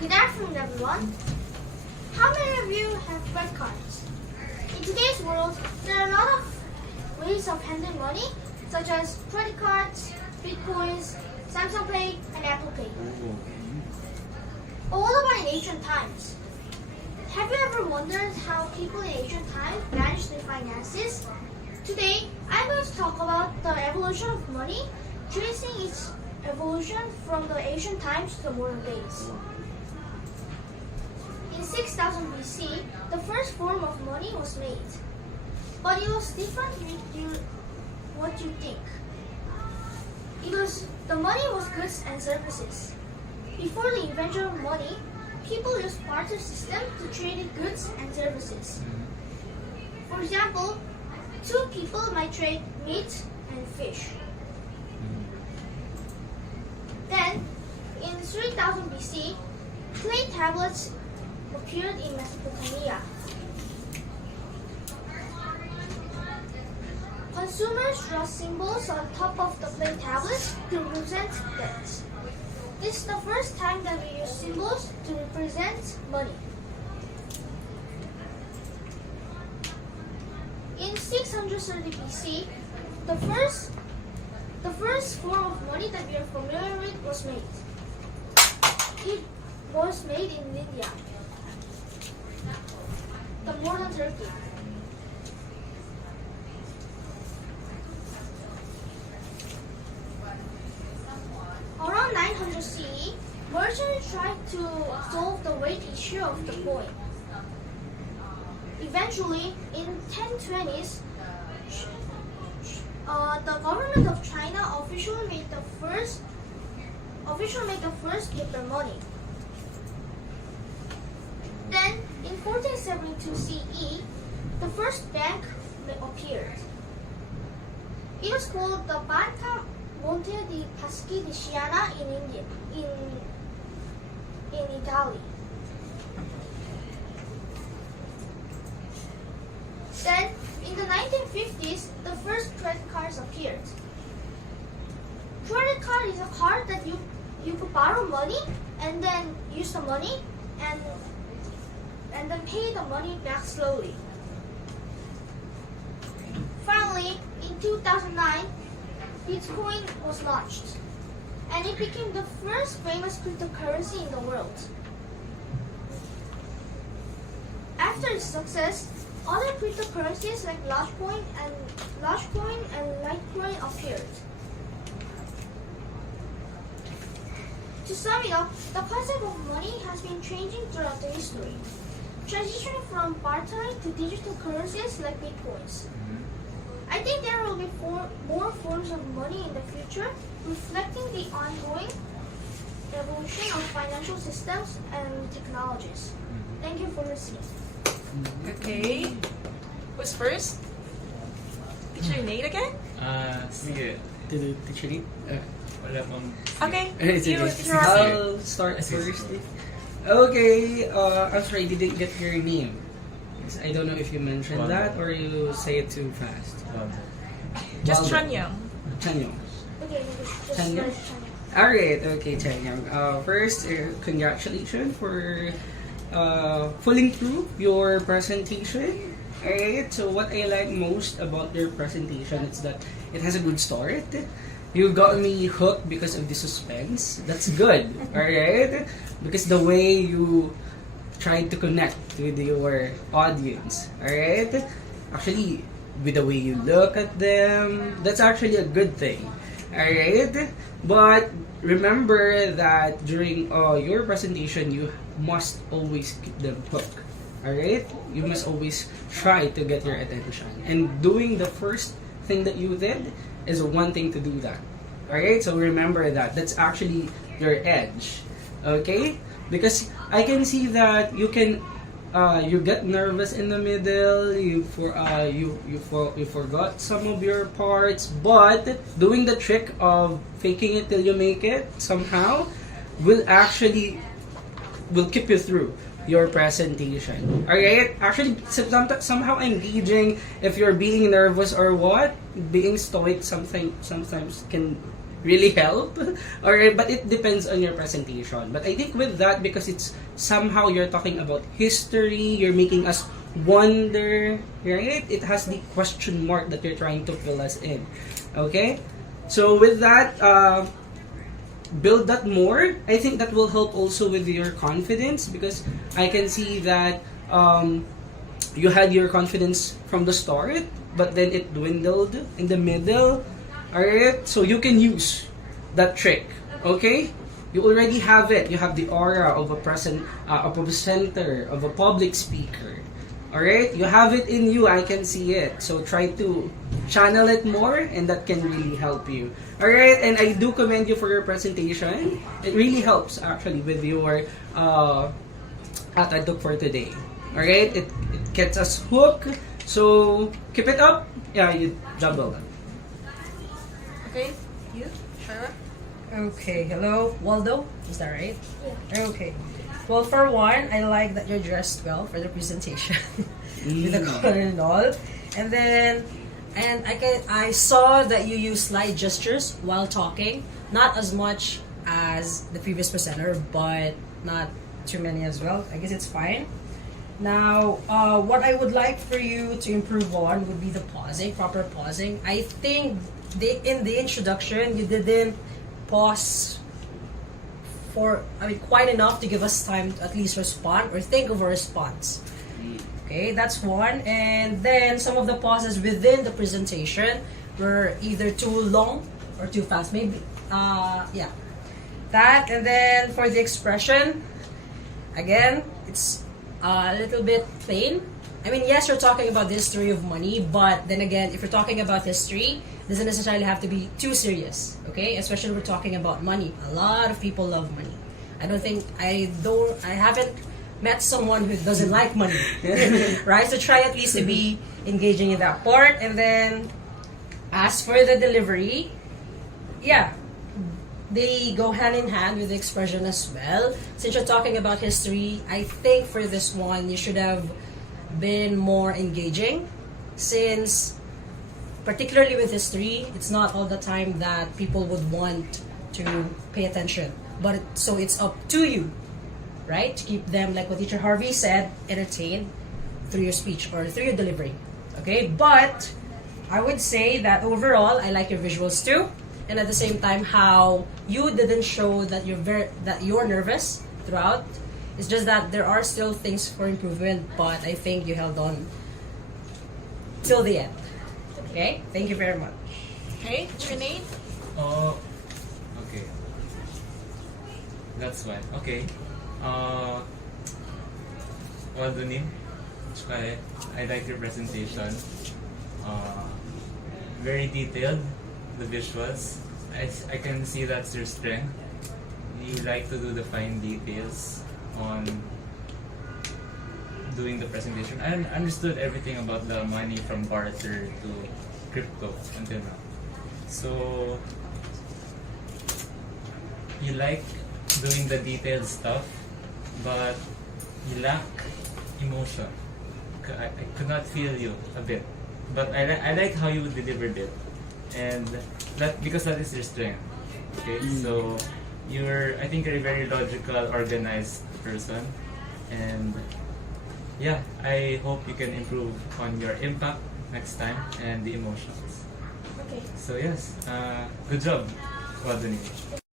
Good afternoon, everyone. How many of you have credit cards? In today's world, there are a lot of ways of handling money, such as credit cards, Bitcoins, Samsung Pay, and Apple Pay. But what about in ancient times? Have you ever wondered how people in ancient times managed their finances? Today, I'm going to talk about the evolution of money, tracing its evolution from the ancient times to the modern days. In 6000 BC, the first form of money was made. But it was different with what you think. The money was goods and services. Before the invention of money, people used barter system to trade goods and services. For example, two people might trade meat and fish. Then, in 3000 BC, clay tablets appeared in Mesopotamia. Consumers draw symbols on top of the clay tablets to represent debts. This is the first time that we use symbols to represent money. In 630 BC, the first form of money that we are familiar with was made. It was made in India, the modern Turkey. Around 900 CE, merchants tried to solve the weight issue of the coin. Eventually, in 1020s, the government of China officially made the first paper money. Then, in 1472 CE, the first bank appeared. It was called the Banca Monte dei Paschi di Siena in Italy. Then, in the 1950s, the first credit cards appeared. Credit card is a card that you could borrow money and then use the money and then pay the money back slowly. Finally, in 2009, Bitcoin was launched, and it became the first famous cryptocurrency in the world. After its success, other cryptocurrencies like Litecoin and Litecoin appeared. To sum it up, the concept of money has been changing throughout the history, transitioning from bartering to digital currencies like Bitcoins. I think there will be more forms of money in the future, reflecting the ongoing evolution of financial systems and technologies. Thank you for listening. Okay. Who's first? Teacher Nate again? Sige. Teacher Nate? Wala pang... Okay. It's You, okay. you're up. I'll start first. Okay, I'm sorry, I didn't get your name. I don't know if you mentioned Wow. that or you say it too fast. Just Waldo. Chanyang. Chanyo. Okay, just Chanya? write Chanya. Alright, okay, Chanyang. First, congratulations for pulling through your presentation. Alright, so what I like most about your presentation is that it has a good start. You got me hooked because of the suspense. That's good. Alright? Because the way you tried to connect with your audience. Alright? Actually, with the way you look at them, that's actually a good thing. Alright? But remember that during your presentation, you must always keep them hooked. Alright? You must always try to get their attention. And doing the first thing that you did is one thing to do that. Alright? So remember that. That's actually your edge. Okay? Because I can see that you can you get nervous in the middle, you forgot some of your parts, but doing the trick of faking it till you make it somehow will keep you through your presentation. Alright? Actually, somehow engaging if you're being nervous or what, being stoic sometimes can really help. Or but it depends on your presentation. But I think with that, because it's somehow you're talking about history, you're making us wonder, right? It has the question mark that you're trying to fill us in. Okay? So with that, build that more. I think that will help also with your confidence, because I can see that you had your confidence from the start, but then it dwindled in the middle. Alright, so you can use that trick. Okay, you already have it. You have the aura of a presenter, of a public speaker. Alright, you have it in you. I can see it. So try to channel it more, and that can really help you. Alright, and I do commend you for your presentation. It really helps actually with your attitude for today. Alright, it gets us hooked. So keep it up. Yeah, you job well done. Okay, you, Shara? Okay, hello, Waldo. Is that right? Yeah. Okay. Well, for one, I like that you're dressed well for the presentation with the color and all. And then, I saw that you use slide gestures while talking. Not as much as the previous presenter, but not too many as well. I guess it's fine. Now, what I would like for you to improve on would be the pausing, proper pausing. I think in the introduction, you didn't pause quite enough to give us time to at least respond or think of a response. Okay, that's one. And then some of the pauses within the presentation were either too long or too fast. Maybe, yeah. That, and then for the expression, again, it's a little bit plain. I mean, yes, you're talking about the history of money, but then again, if you're talking about history, it doesn't necessarily have to be too serious, okay? Especially if we're talking about money. A lot of people love money. I haven't met someone who doesn't like money, right? So try at least to be engaging in that part. And then, as for the delivery, yeah, they go hand in hand with the expression as well. Since you're talking about history, I think for this one, you should have been more engaging, since particularly with history, it's not all the time that people would want to pay attention. But so it's up to you, right, to keep them, like what Teacher Harvey said, entertained through your speech or through your delivery. Okay, but I would say that overall, I like your visuals too, and at the same time, how you didn't show that you're nervous throughout. It's just that there are still things for improvement, but I think you held on till the end. Okay, thank you very much. Okay, Trinade? Oh, okay. That's fine. Okay. Well, Dunin, I like your presentation. Very detailed, the visuals. I can see that's your strength. You like to do the fine details on doing the presentation. I understood everything about the money from barter to crypto until now. So you like doing the detailed stuff, but you lack emotion. I could not feel you a bit, but I like how you delivered it, and that because that is your strength. Okay, so I think you're a very logical, organized person, and yeah, I hope you can improve on your impact next time and the emotions. Okay. So yes, good job, Wadani.